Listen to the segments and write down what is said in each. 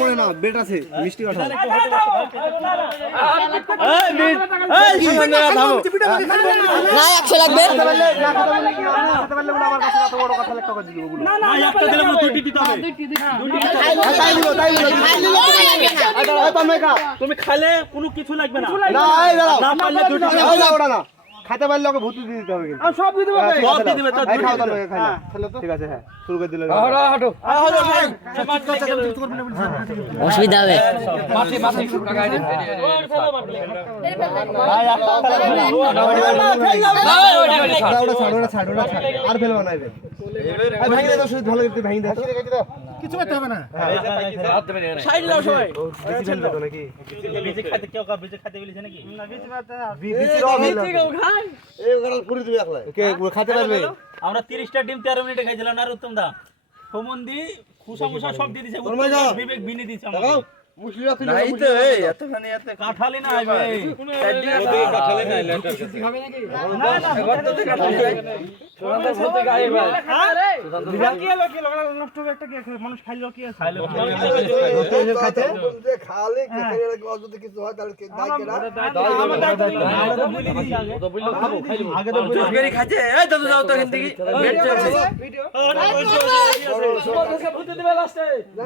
পড়ে না বেড আছে মিষ্টি কথা না একশো লাগবে তুমি খাইলে কোনো কিছু লাগবে না না পারলে দুটো না খাতে পারলে ওকে ভুতু দিয়ে দিতে হবে সব দিয়ে দেবে ঠিক আছে হ্যাঁ শুরু করে দিলে অসুবিধা হবে আর ফেলবা না ভেঙে দে তো শুধু ভালো করে ভেঙে দে সাইড দাও সবাই বেশি ফেলবে তো নাকি বিজে খাইতে কেউ কা বিজে খাইতে বলেছে নাকি বিচি রং এই ওখানে পুরি দিবি একলা কে খাতে পারবে আমরা 30টা ডিম 13 মিনিটে খাইছিলাম না উত্তম দা হোমন্দি খুসা মুসা সব দিয়ে দিচ্ছে বিবেক বিনি দিয়েছে হয়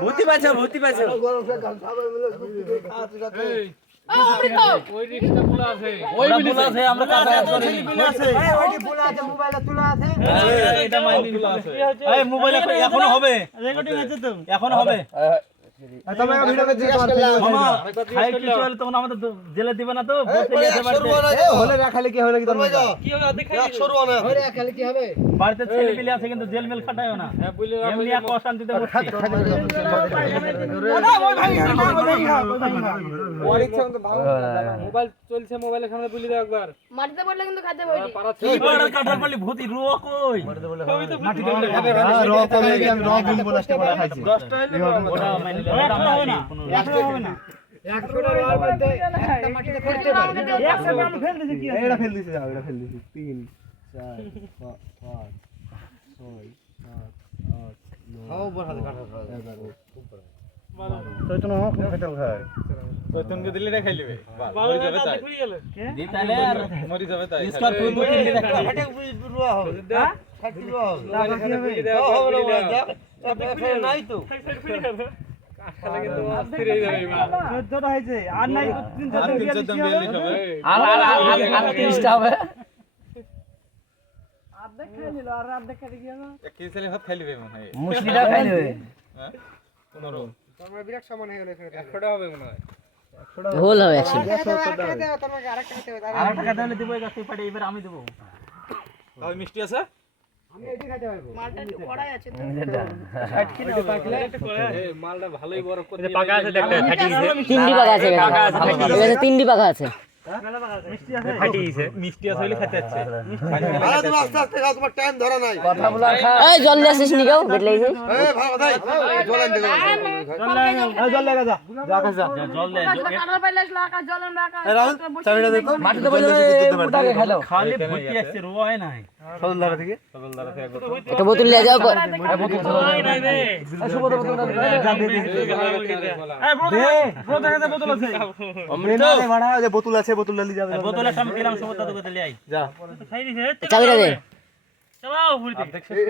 ভূতি পাচ্ছে ভূতি পাচ্ছে এখনও হবে এখনও হবে জেলে দিবে না তো হলে রাখালে কি হবে? খাই বাড়িতে ছেলে পিলে আছে কিন্তু জেল মেল খাটায়ও না। এমনি এক অশান্তিতে বসছি মাটিতে পড়লে কিন্তু খাতে কি বড় ভূতি রুয়া কই? আমি খাইছি ওটা হবে না না এটা ফেল দিছে যাও এটা ফেল দিছি। তিন চার পাঁচ পাঁচ ছয় সাত আট নয় এগারো তো তো না খেতে খায় দি তাহলে আর মরি যাবে তাই। হবে। মুসলিটা খাই আমি দেবো। কড়াই আছে। তিনটি পাকা আছে জল আসিস নি কেউ? বেট লাগা মাটিতে খেলো। ভর্তি আসছে রোয়া হয় নাই সদল ধারা থেকে একটা বোতল নিয়ে যাও অমৃত? ভাড়া যে বোতল আছে বোতল ডালি যাবে। বোতলের সামনে দিলাম সব দাদু দিলে আই যা। চাবিটা দে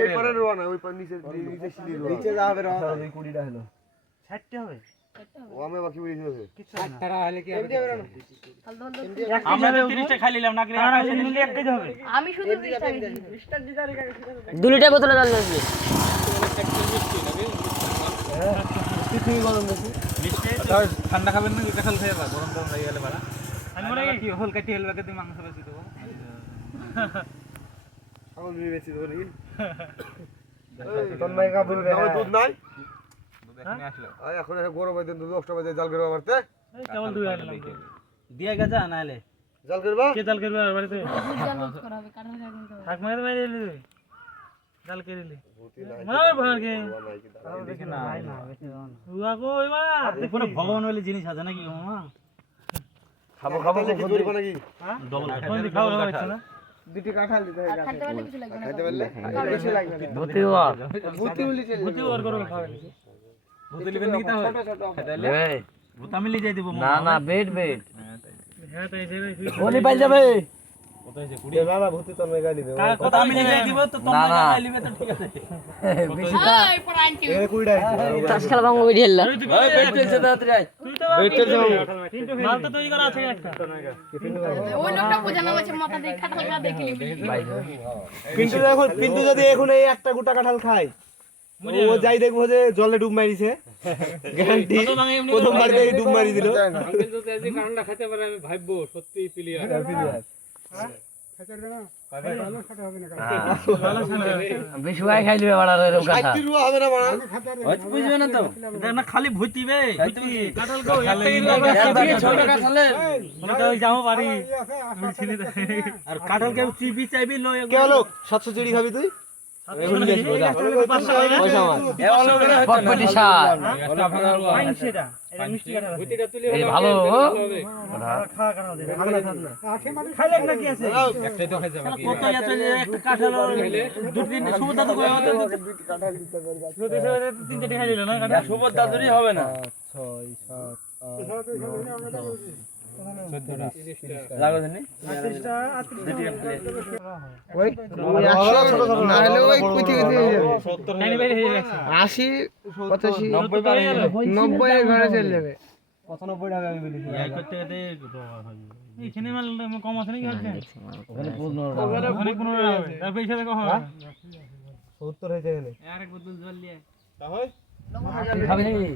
এই পরে রোয়া না ওই নিচে নিচে সিলি রোয়া নিচে যাবে রোয়া ওই কুড়িটা হলো। ও আমি হবে। আমরা তো 30টা খাই নিলাম না নিলে এক কেজি হবে। আমি শুধু বিশটা দিয়েছি। দু লিটার বোতলে জল গরম বেশি ঠান্ডা খাবেন না খেয়ে বা গরম গরম হয়ে গেলে বাড়া। আমি মনে কি হল কাটি হল বাকি মাংস বেশি দেবো। বিয়ে বেশি ধরে কি তন্ময় কা বলবে দুধ নাই? এখন এসে গরম দুধ দশটা বাজে জাল করবা মারতে দিয়ে গেছে নাইলে। করবা কে করবে বাড়িতে? করা হবে, হবে। তো করে না ভগবান বলে জিনিস আছে নাকি মামা খাব খাব কি করবা নাকি? ডবল কোন দিকে খাওয়া খাওয়া হচ্ছে না খাইতে পারলে কিছু লাগবে না। খাইতে পারলে? ভর্তি হওয়া ভূতি ওর বেট হ্যাঁ তো এই কোনি পাইল যাবে না না ভূতি তোর মেগা নিবে কথা আমি লিয়ে যাই দিব তো না, তোমরা না। যাই লিবে তো ঠিক আছে। বেশি এই পরান কি এখানে কুড়িটা আছে চাষ খেলা বাংলা বেরিয়ে এলো ওই বেট চলছে তাড়াতাড়ি আয়। তুই তো বেট চলছে মাল তো তৈরি করা আছে একটা। ওই লোকটা বোঝানো আছে মাথা দিয়ে কাঁঠাল খা দেখলি পিন্টু দেখো পিন্টু যদি এখন এই একটা গোটা কাঁঠাল খায় ও যাই দেখব যে জলে ডুব মারিছে। গ্যারান্টি। প্রথম বাড়িতে ডুব মারি দিল কথা ষাটটি রুয়া হবে না মারা বুঝবে না তো? খালি ভুতি বে ভুতি কাঁঠাল গো ছোট কাঠালে আমরা তো যাব বাড়ি মিছিল আর কাঁঠাল কে চিবি চাইবি লয় কে হলো? সাতশো চিড়ি খাবি তুই? হবে না। ছয় সাত লাগো জানি খাইনি বাইরে হয়ে গেছে আশি পঁচাশি নব্বই ঘরে চলে যাবে। পঁচানব্বই টাকা আমি বলি। এই করতে করতে এইখানে মাল কম আছে নাকি ওখানে পনেরো ওখানে পনেরো টাকা হবে। তার পয়সা সত্তর হয়েছে এখানে। আরেক বোতল জল নিয়ে খাবি নাকি?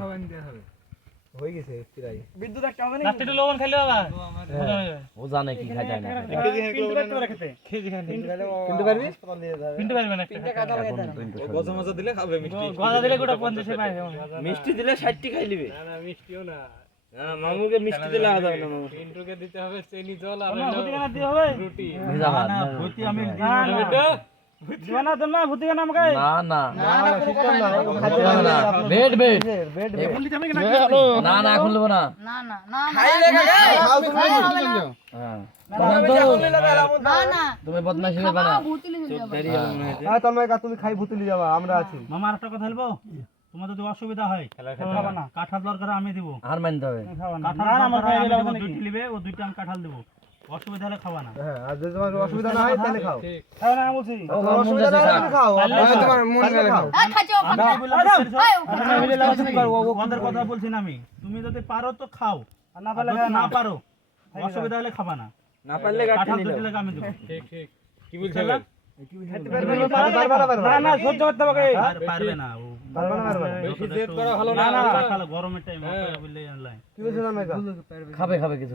হয়ে গেছে প্রায়। লাস্টে লবণ খাইলে বাবা। ও জানে কি খাই যায় না। কিনতে পারবি? পিন্টু পারবে না একটা? গজা মজা দিলে খাবে মিষ্টি। গজা দিলে গোটা পঞ্চাশে পাই মিষ্টি দিলে ষাটটি খাই লিবে মামুকে মিষ্টি দিলে না দিয়ে হবে ভেজা ভাত না ভূতি। আমি না না। না না না খাইলে হ্যাঁ তখন তো না না তুমি হয়ে হ্যাঁ খাই ভুতুলি যাবা আমরা আছি মামা একটা কথা বলব তোমার যদি অসুবিধা হয় খাবা না কাঁঠাল দরকার আমি দিব হার মানতে হবে কাঁঠাল আমার আমি দেবো দুইটি দুইটা আমি কাঁঠাল দেবো অসুবিধা হলে খাবা না। হ্যাঁ আর যদি তোমার অসুবিধা না হয় তাহলে খাও। খাও না বলছি। ও বাবা, অসুবিধা না যাচ্ছে হয় থাক। তাহলে খাও পারলে হ্যাঁ, খাও। তোমার মন গেলে খাও। ওদের কথা বলছি না আমি। তুমি যদি পারো তো খাও। আর না পারলে না পারো। অসুবিধা হলে খাবা না। না পারলে কাঁঠাল দুটি লেগে আমি দেবো। না না সহ্য করতে হবে পারবে না ও। খাবে কিছু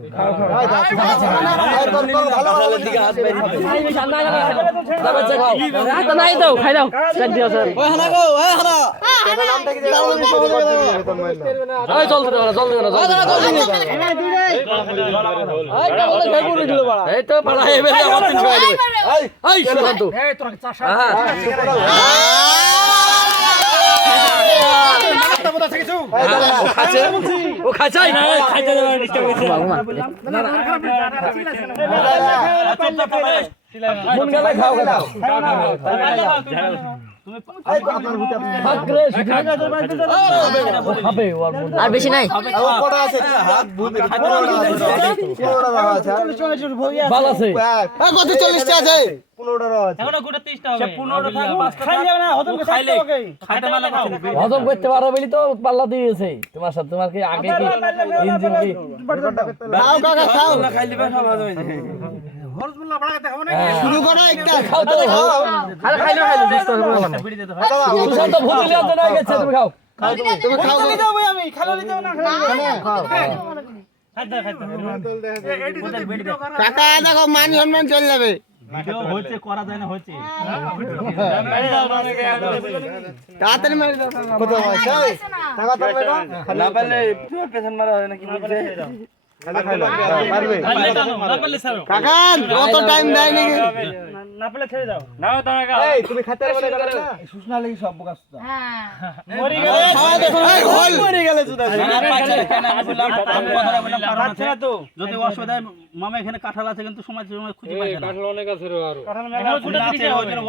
দাও, খাই দাও এই তো পাড়া আমার এই তোরা চাষা ও খাচ্ছাই না খাইতে দেবে ডিস্টার্ব করছে মন আর বেশি নাই ও কটা আছে হাত ভূত পনেরোটা আছে পনেরোটা বাবা আছে বাল আছে কত চল্লিশটা আছে পনেরোটা বাবা আছে এখনও গোটা 30টা হবে পনেরোটা থাকবে পাঁচটা খাই যাবে না হজম করতে হজম পারো বলি তো পাল্লা দিয়েছে তোমার সাথে তোমার কি আগে কি ইঞ্জিন কি খাও কাকা খাও শুরু করো একটা। খাও তো। খাও। আরে খাইলো খাইলো চেষ্টা করো না বিড়ি হয় সুশান্ত না গেছে তুমি খাও। তুমি খাও। খাইতে খাইতে বিড়ি দে। কাকা দেখো মান সম্মান চলে যাবে। হচ্ছে করা যায় না হচ্ছে তাড়াতাড়ি মারি দাও কত টাকা তো না পারলে পেছন মারা হয় না কি বলছে পারবে পারলে টানো না পারলে ছাড়ো কাকা কত টাইম দেয় নাকি না মামা এখানে কাঁঠাল আছে কিন্তু সময় সময় খুঁজে পাই না। কাঁঠাল অনেক আছে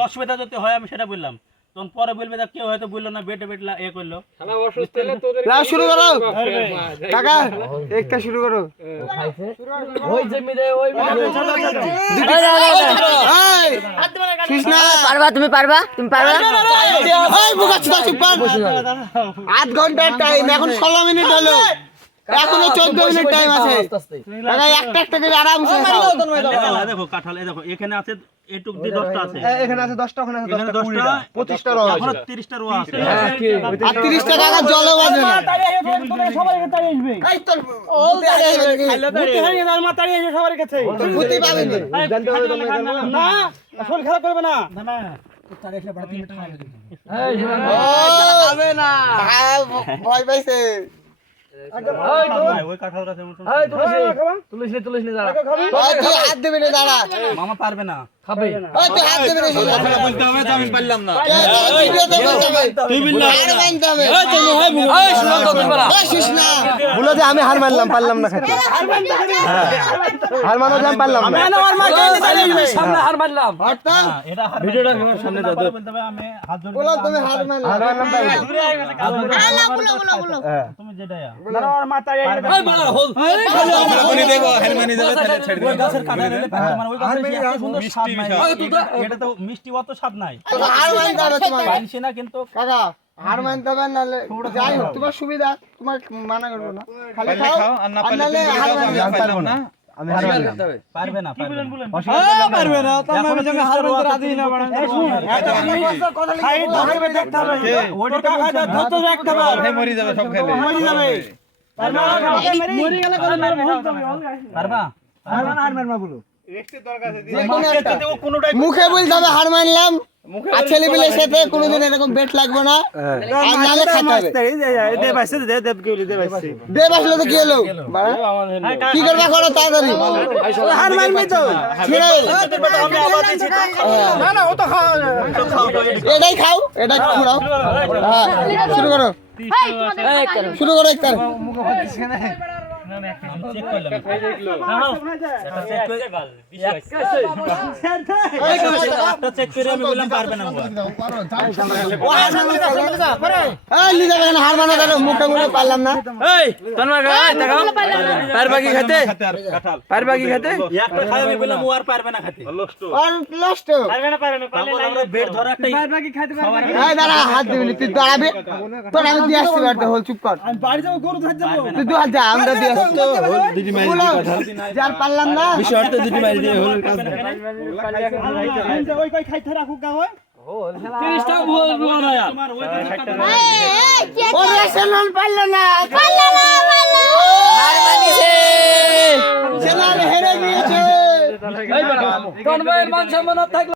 অসুবিধা যদি হয় আমি সেটা বললাম। তখন পরে বলবে যে কেউ হয়তো বলল না বেটে বেট এ করল। শুরু করো। কাকা একটা শুরু করো। ওই জমি ওই কৃষ্ণা। পারবা তুমি পারবা তুমি পারবা? চুপা আধ ঘণ্টার টাইম এখন ষোলো মিনিট হলো। এখনও চোদ্দ মিনিট টাইম আছে একটা একটা করে আরামসে খাও দেখো কাঁঠাল দেখো এখানে আছে এটুক দিয়ে দশটা আছে এখানে আছে দশটা ওখানে আছে এখানে দশটা পঁচিশটা রোয়া এখনও তিরিশটা রোয়া আছে আর তিরিশটা টাকা জলও বাজে না। তোর ভূতে না। ও, ভাই, ভয় পাইছে তুলিস তুলিস না দাঁড়া মামা পারবে না খাবে? ওই, তুই হাত দিবি না। সোজা। বলতে হবে। আমি। হার মানলাম পারলাম না খেতে। হার মানো আমি পারলাম না। সামনে হার মারলাম হঠাৎ এটা হার ভিডিওটা সামনে দাও আমি। হাত ধরে বলো তুমি হার মানলাম হার মানলাম তুমি যেটা এই বলা হোল ওই গাছের কাঁঠাল হলে পাকলে ওই গাছের এত সুন্দর স্বাদ নাই এটা তো মিষ্টি অত স্বাদ নাই। পাইছি না কিন্তু কাকা হার মানতে হবে নাহলে যাই হোক তোমার সুবিধা তোমার মানা করব না। খালি খাও আর নাহলে হার মানতে আমি পারবে না। পারবে না পারবে না মানে মানতে রাজি না বাড়া ওটা কাকা মুখে বলতে হবে হার মানলাম। আর ছেলে পেলের সাথে কোনোদিন এরকম বেট লাগবে না। আর নাহলে খেতে হবে। দে বাসলে তো কি হলো? কি করবা করো তাড়াতাড়ি। হার মানবি তো? এটাই খাও। এটাই খুঁড়াও। হ্যাঁ শুরু করো। শুরু করো। একটা চেক করলাম। এটা চেক করে একটা চেক করে পারবে না মানা মুখে মুখে পারলাম পারবা কি খেতে? আমি বললাম ও আর পারবে না খেতে। আর লাস্ট তারপর আমরা বেড ধরে একটা এই দাঁড়া হাত দিবি তুই দাঁড়াবি। তোর আমি দিয়ে আসছি বাড়িতে হল চুপ কর। তুই দু হাত যা আমরা দিয়ে আসছি। বলো, যার পারলাম না। তিরিশটা ভুল ভুল না यार তোমার ওই দিকে একটা ওরে সেলন পারল না। হার মানিছে। সেলন হেরে গিয়েছে। এই বড়া কোন ভাই মান সম্মান থাকলে